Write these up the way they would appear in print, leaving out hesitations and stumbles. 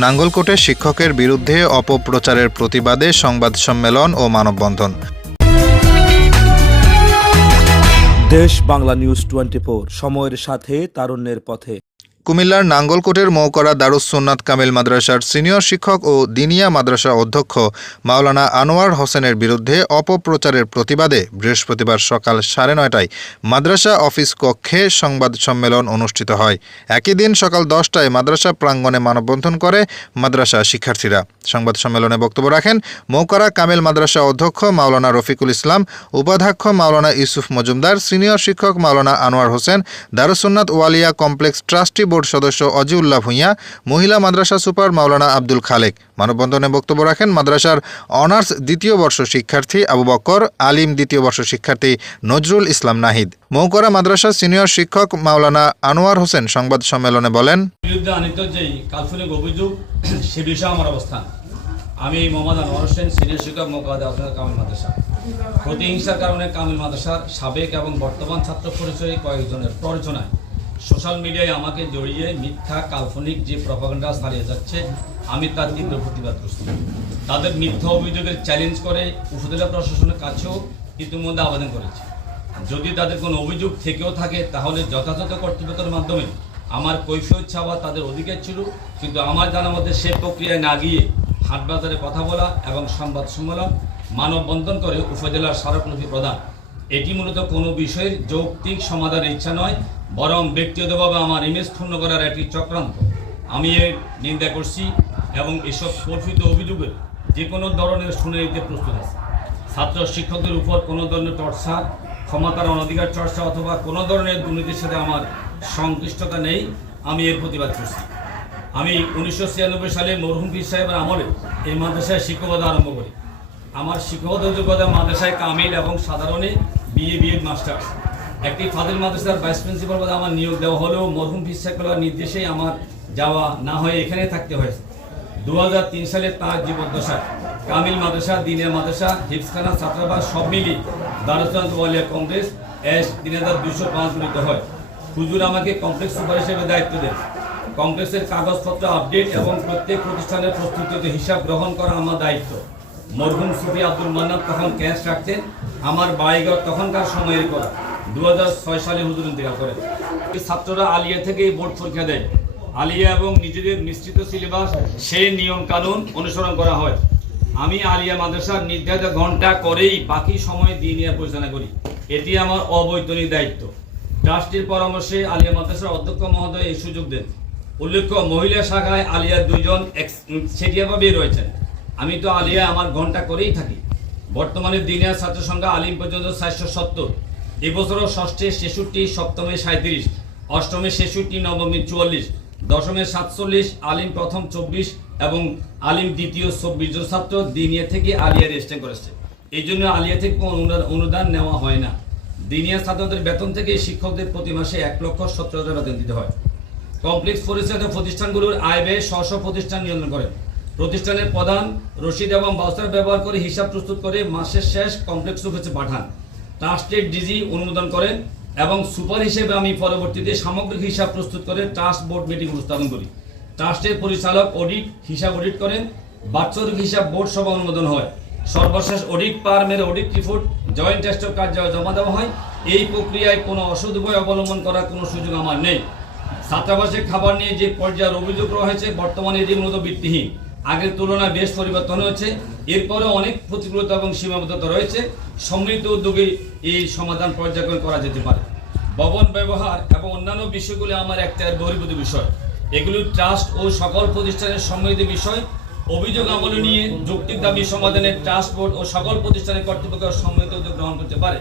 নাঙ্গলকোটে শিক্ষকের বিরুদ্ধে অপপ্রচারের প্রতিবাদে সংবাদ সম্মেলন ও মানববন্ধন। দেশ বাংলা নিউজ 24, সময়ের সাথে তারুণ্যের পথে। কুমিল্লার নাঙ্গলকোটের মৌকরা দারুস সুন্নাত কামিল মাদ্রাসার সিনিয়র শিক্ষক ও দিনিয়া মাদ্রাসা অধ্যক্ষ মাওলানা আনোয়ার হোসেনের বিরুদ্ধে অপপ্রচারের প্রতিবাদে বৃহস্পতিবার সকাল 9:30টায় মাদ্রাসা অফিস কক্ষে সংবাদ সম্মেলন অনুষ্ঠিত হয়। একই দিন সকাল 10টায় মাদ্রাসা প্রাঙ্গণে মানববন্ধন করে মাদ্রাসা শিক্ষার্থীরা। সংবাদ সম্মেলনে বক্তব্য রাখেন মৌকরা কামিল মাদ্রাসা অধ্যক্ষ মাওলানা রফিকুল ইসলাম, উপাধ্যক্ষ মাওলানা ইউসুফ মজুমদার, সিনিয়র শিক্ষক মাওলানা আনোয়ার হোসেন, দারুস সুন্নাত ওয়ালিয়া কমপ্লেক্স ট্রাস্টি বোর্ড সদস্য অজিউল্লাহ ভূঁইয়া, মহিলা মাদ্রাসা সুপার মাওলানা আব্দুল খালেক। মানববন্ধনে বক্তব্য রাখেন মাদ্রাসার অনার্স দ্বিতীয় বর্ষ শিক্ষার্থী আবু বকর, আলিম দ্বিতীয় বর্ষ শিক্ষার্থী নজরুল ইসলাম নাহিদ। মৌকরা মাদ্রাসার সিনিয়র শিক্ষক মাওলানা আনোয়ার হোসেন সংবাদ সম্মেলনে বলেন, বিরুদ্ধে আনিত যে কাল্পনিক অভিযোগ সে বিষয়ে আমার অবস্থান। আমি মোহাম্মদ আনোয়ার হোসেন, সিনিয়র শিক্ষক মৌকরা দারুস সুন্নাত কামিল মাদ্রাসা। প্রতিহিংসার কারণে কামিল মাদ্রাসার সাবেক এবং বর্তমান ছাত্র পরিচয়ে কয়েকজনের প্ররোচনায় সোশ্যাল মিডিয়ায় আমাকে জড়িয়ে মিথ্যা কাল্পনিক যে প্রপাগান্ডা চালিয়ে যাচ্ছে, আমি তার তীব্র প্রতিবাদ করছি। তাদের মিথ্যা অভিযোগের চ্যালেঞ্জ করে উপজেলা প্রশাসনের কাছেও ইতিমধ্যে আবেদন করেছি। যদি তাদের কোনো অভিযোগ থেকেও থাকে তাহলে যথাযথ কর্তৃপক্ষের মাধ্যমে আমার কৈফিয়ত চাওয়া তাদের অধিকার ছিল, কিন্তু আমার জানা মতে সে প্রক্রিয়ায় না গিয়ে হাটবাজারে কথা বলা এবং সংবাদ সম্মেলন মানববন্ধন করে উপজেলার স্মারকলিপি প্রদান, এটি মূলত কোনো বিষয়ের যৌক্তিক সমাধানের ইচ্ছা নয়, বরং ব্যক্তিগতভাবে আমার ইমেজ ক্ষুণ্ণ করার একটি চক্রান্ত। আমি এর নিন্দা করছি এবং এসব কল্পিত অভিযোগের যে কোনো ধরনের শুনে নিতে প্রস্তুত আছি। ছাত্র শিক্ষকদের উপর কোনো ধরনের টর্চার, ক্ষমতার অনধিকার চর্চা অথবা কোনো ধরনের দুর্নীতির সাথে আমার সংশ্লিষ্টতা নেই। আমি এর প্রতিবাদ করছি। আমি 1996 সালে মরহুম পীর সাহেবের আমলে এই মাদ্রাসায় শিক্ষকতা আরম্ভ করি। আমার শিক্ষকতা যোগ্যতা মাদ্রাসায় কামিল এবং সাধারণে বিএড মাস্টার্স। একটি ফাজিল মাদ্রাসার ভাইস প্রিন্সিপাল পদে আমার নিয়োগ দেওয়া হলেও মরহুম পীর সাহেবের নির্দেশেই আমার যাওয়া না হয়ে এখানে থাকতে হয়েছে। 2003 সালে তার জীবদ্দশায় কামিল মাদ্রাসা, দিনিয়া মাদ্রাসা, হিফজখানা, ছাত্রাবাস সব মিলিয়ে দারুস সুন্নাত ওয়ালিয়া কমপ্লেক্স 3205 গঠিত হয়। হুজুর আমাকে কমপ্লেক্স সুপার হিসেবে দায়িত্ব দেন। কমপ্লেক্সের কাগজপত্র আপডেট এবং প্রত্যেক প্রতিষ্ঠানের প্রস্তুতিতে হিসাব গ্রহণ করা আমার দায়িত্ব। মরহুম সুফি আব্দুল মান্নান তখন ক্যাশ রাখতেন। আমার বাড়িঘর তখনকার সময়ের করা। 2006 সালে হুজুর ইন্তেকাল করেন। ছাত্ররা আলিয়া থেকে বোর্ড পরীক্ষা দেয়। আলিয়া এবং নিজেদের মিশ্রিত সিলেবাস, সেই নিয়ম কানুন অনুসরণ করা হয়। আমি আলিয়া মাদ্রাসার নির্ধারিত ঘন্টা করেই বাকি সময় দিনিয়া পরিচালনা করি। এটি আমার অবৈতনিক দায়িত্ব। ট্রাস্টির পরামর্শে আলিয়া মাদ্রাসার অধ্যক্ষ মহোদয় এই সুযোগ দেন। উল্লেখ্য, মহিলা শাখায় আলিয়ার 2 জন সেটিয়াভাবে রয়েছেন। আমি তো আলিয়া আমার ঘন্টা করেই থাকি। বর্তমানে দিনিয়া ছাত্র সংখ্যা আলিম পর্যন্ত 470। এবছরও ষষ্ঠে 66, সপ্তমে 37, অষ্টমে 66, নবমে 44, দশমে 47, আলিম প্রথম 24 এবং আলিম দ্বিতীয় 24 জন ছাত্র দিনিয়া থেকে আলিয়া রেজিস্ট্রেশন করেছে। এই জন্য আলিয়া থেকে কোনো অনুদান নেওয়া হয় না। দিনিয়া ছাত্রদের বেতন থেকে শিক্ষকদের প্রতি মাসে 1,70,000 বেতন দিতে হয়। কমপ্লেক্স পরিচালিত প্রতিষ্ঠানগুলোর আয় ব্যয় স্ব প্রতিষ্ঠান নিয়ন্ত্রণ করে। প্রতিষ্ঠানের প্রধান রসিদ এবং বাউচার ব্যবহার করে হিসাব প্রস্তুত করে মাসের শেষ কমপ্লেক্স অফিসে পাঠান। ট্রাস্টের ডিজি অনুমোদন করেন এবং সুপার হিসেবে আমি পরবর্তীতে সামগ্রিক হিসাব প্রস্তুত করে ট্রাস্ট বোর্ড মিটিং উপস্থাপন করি। ট্রাস্টের পরিচালক অডিট হিসাব অডিট করেন। বাৎসরিক হিসাব বোর্ড সভা অনুমোদন হয়। সর্বশেষ অডিট পারমের অডিট রিপোর্ট জয়েন্ট স্টক কার্যালয়ে জমা দেওয়া হয়। এই প্রক্রিয়ায় কোনো অসদুপায় অবলম্বন করার কোনো সুযোগ আমার নেই। ছাত্রাবাসের খাবার নিয়ে যে পর্যায়ের অভিযোগ রয়েছে, বর্তমানে এটি মূলত ভিত্তিহীন। আগের তুলনায় বেশ পরিবর্তন হয়েছে। এরপরেও অনেক প্রতিকূলতা এবং সীমাবদ্ধতা রয়েছে। সমৃদ্ধ উদ্যোগে এই সমাধান পর্যায়ক্রমে করা যেতে পারে। ভবন ব্যবহার এবং অন্যান্য বিষয়গুলি আমার একটা বহির্ভূত বিষয়। এগুলি ট্রাস্ট ও সকল প্রতিষ্ঠানের সম্মিলিত বিষয়। অভিযোগ আমলে নিয়ে যৌক্তিক দাবি সমাধানে ট্রাস্ট বোর্ড ও সকল প্রতিষ্ঠানের কর্তৃপক্ষ সম্মিলিত উদ্যোগ গ্রহণ করতে পারে।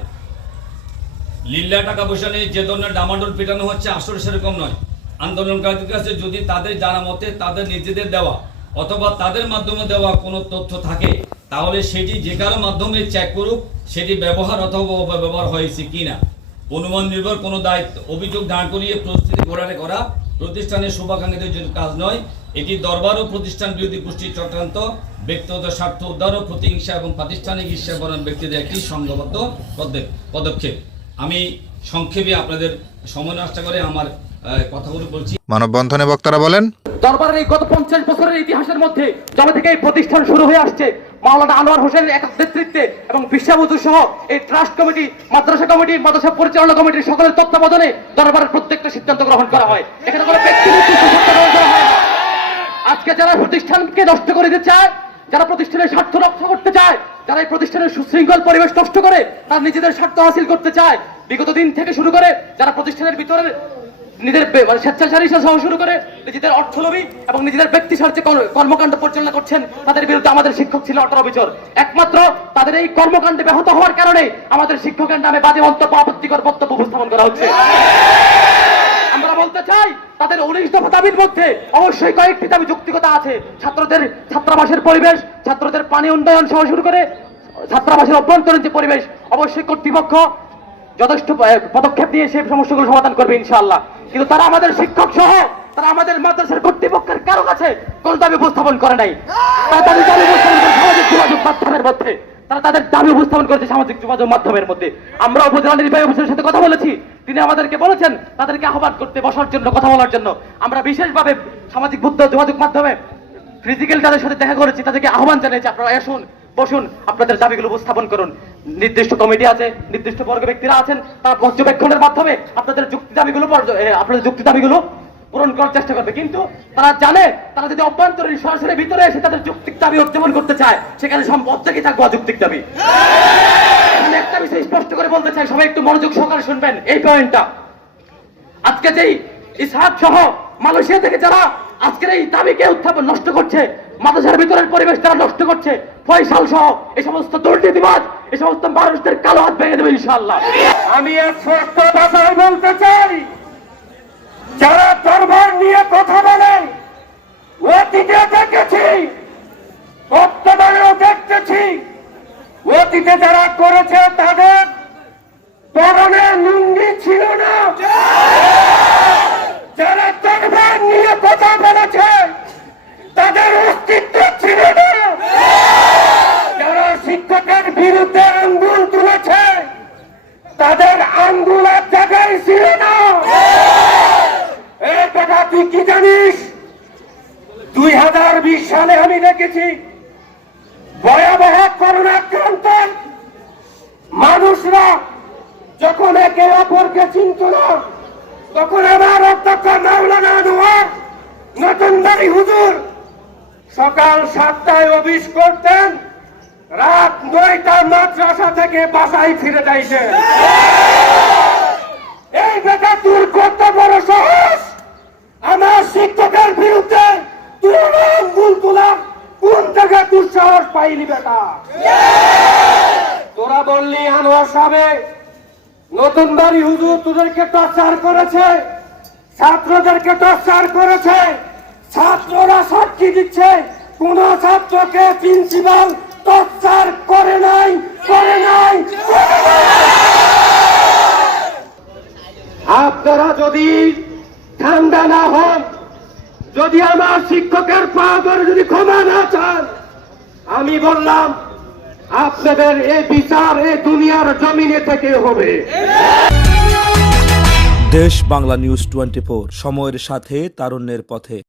লিল্লা টাকা পয়সা নিয়ে যে ধরনের ডামাডোল পেটানো হচ্ছে, আসলে সেরকম নয়। আন্দোলনকারীদের কাছে যদি তাদের জানা মতে তাদের নিজেদের দেওয়া অথবা তাদের মাধ্যমে দেওয়া কোনো তথ্য থাকে, তাহলে সেটি যে কারো মাধ্যমে চেক করুক সেটি ব্যবহার অথবা অপব্যবহার হয়েছে কিনা। অনুমান নির্ভর কোনো দায়িত্ব অভিযোগ দাঁড় করিয়ে পরিস্থিতি ঘোরাটে করা প্রতিষ্ঠানের শুভাকাঙ্ক্ষীদের জন্য কাজ নয়। এটি দরবার ও প্রতিষ্ঠান বিরোধী গোষ্ঠীর চক্রান্ত, ব্যক্তিগত স্বার্থ উদ্ধার ও প্রতিহিংসা এবং প্রাতিষ্ঠানিক ঈর্ষাবরণ ব্যক্তিদের একটি সংঘবদ্ধ পদক্ষেপ। আমি সংক্ষেপে আপনাদের সময় নষ্ট করে আমার কথাগুলো বলছি। মানববন্ধনে বক্তারা বলেন, দরবারের এই গত 50 বছরের ইতিহাসের মধ্যে যবে থেকে এই প্রতিষ্ঠান শুরু হয়ে আসছে, মাওলানা আনোয়ার হোসেনের একক নেতৃত্বে এবং বিশ্বাবুজু সহ এই ট্রাস্ট কমিটি, মাদ্রাসা কমিটি, মাদ্রাসা পরিচালনা কমিটির সকলের তত্ত্বাবধানে দরবারের প্রত্যেকটা সিদ্ধান্ত গ্রহণ করা হয়। এখানে কোনো ব্যক্তিগত সিদ্ধান্ত গ্রহণ করা হয় না। আজকে যারা প্রতিষ্ঠানকে নষ্ট করে দিতে চায়, যারা প্রতিষ্ঠানের স্বার্থ রক্ষা করতে চায়, যারা এই প্রতিষ্ঠানের সুশৃঙ্খল পরিবেশ নষ্ট করে তারা নিজেদের স্বার্থ হাসিল করতে চায়, বিগত দিন থেকে শুরু করে যারা প্রতিষ্ঠানের ভিতরে নিজেদের স্বেচ্ছাচারী সহ শুরু করে নিজেদের অর্থলোভী এবং নিজেদের ব্যক্তি স্বার্থে কর্মকাণ্ড পরিচালনা করছেন, তাদের বিরুদ্ধে আমাদের শিক্ষক ছিল 18 বছর। একমাত্র তাদের এই কর্মকাণ্ডে ব্যাহত হওয়ার কারণে আমাদের শিক্ষকের নামে বাজে মন্তব্য, আপত্তিকর বক্তব্য উপস্থাপন করা হচ্ছে। আমরা বলতে চাই, তাদের 19 দফা দাবির মধ্যে অবশ্যই কয়েকটি দাবি যৌক্তিকতা আছে। ছাত্রদের ছাত্রাবাসের পরিবেশ, ছাত্রদের পানি উন্নয়ন সহ শুরু করে ছাত্রাবাসের অভ্যন্তরীণ যে পরিবেশ, অবশ্যই কর্তৃপক্ষ যথেষ্ট পদক্ষেপ নিয়ে সেই সমস্যাগুলো সমাধান করবে ইনশাআল্লাহ। কিন্তু তারা আমাদের শিক্ষক সহ তারা আমাদের মাদ্রাসার কর্তৃপক্ষের কারো কাছে কোন দাবি উপস্থাপন করে নাই। তারা তাদের দাবি উপস্থাপন করে সামাজিক যোগাযোগ মাধ্যমের মধ্যে, তারা তাদের দাবি উপস্থাপন করেছে সামাজিক যোগাযোগ মাধ্যমের মধ্যে। আমরা উপজেলা নির্বাহী অফিসারের সাথে কথা বলেছি, তিনি আমাদেরকে বলেছেন তাদেরকে আহ্বান করতে, বসার জন্য, কথা বলার জন্য। আমরা বিশেষভাবে সামাজিক যোগাযোগ মাধ্যমে ফিজিক্যাল তাদের সাথে দেখা করেছি, তাদেরকে আহ্বান জানিয়েছি, আপনারা আসুন, বসুন, আপনাদের দাবিগুলো উপস্থাপন করুন। নির্দিষ্ট কমিটি আছে, নির্দিষ্ট বর্গ ব্যক্তিরা আছেন, তারা পর্যবেক্ষণের মাধ্যমে আপনাদের যুক্তি দাবিগুলো পূরণ করার চেষ্টা করবে। কিন্তু তারা জানে, তারা যদি অভ্যন্তরীণ সরাসরি ভিতরে এসে তাদের যৌক্তিক দাবি উত্থাপন করতে চায়, সেখানে অর্ধেকই থাকবে অযৌক্তিক দাবি। এখানে একটা বিষয় স্পষ্ট করে বলতে চাই, সবাই একটু মনোযোগ সহকারে শুনবেন এই পয়েন্টটা। আজকে যেই ইসহাক সহ মালয়েশিয়া থেকে যারা আজকের এই দাবিকে উত্থাপন নষ্ট করছে, মাদ্রাসার ভিতরের পরিবেশ তারা নষ্ট করছে, ফয়সাল সহ এই সমস্ত দুর্নীতিবাজ, এই সমস্ত মানুষদের কালো হাত ভেঙে দেবে ইনশাআল্লাহ। আমি স্পষ্ট ভাষায় বলতে চাই, যারা দরবার নিয়ে কথা বলেন, অতীতে দেখেছি, বর্তমানেও দেখতেছি, অতীতে যারা করেছে তাদের পরনে লুঙ্গি ছিল না। যারা দরবার নিয়ে কথা বলেছে তাদের অস্তিত্ব ছিল না। যারা শিক্ষকের বিরুদ্ধে আঙ্গুল তুলেছে তাদের আঙ্গুল এক জায়গায় ছিল না। এই কথা তুই কি জানিস? 2020 সালে আমি দেখেছি ভয়াবহ করোনাক্রান্ত মানুষরা যখন একে অপরকে চিনত না, তখন আমার অধ্যক্ষ মাওলানা আনোয়ার নতুন বাড়ি হুজুর সকাল 7টায় অফিস করতেন, রাত 9টায় মাদ্রাসা থেকে বাসায় ফিরে যাইতেন। এই বেটা তোর কত বড় সাহস, আমার শিক্ষকের বিরুদ্ধে তুই আঙ্গুল তোলা, কোন জায়গায় তোর সাহস পাইলি বেটা? তোরা বললি আনোয়ার সাহেব নতুন বাড়ি হুজুর তোদেরকে টর্চার করেছে, ছাত্রদেরকে টর্চার করেছে, ছাত্ররা সাক্ষী দিচ্ছে কোন ছাত্রকে প্রিন্সিপাল টর্চার করে নাই। আপনারা যদি ঠান্ডা না হন, যদি আমার শিক্ষকের পা ধরে যদি ক্ষমা না চান, আমি বললাম আপনাদের এই বিচার এই দুনিয়ার জমিনে থেকে হবে। দেশ বাংলা নিউজ 24, সময়ের সাথে তারুণ্যের পথে।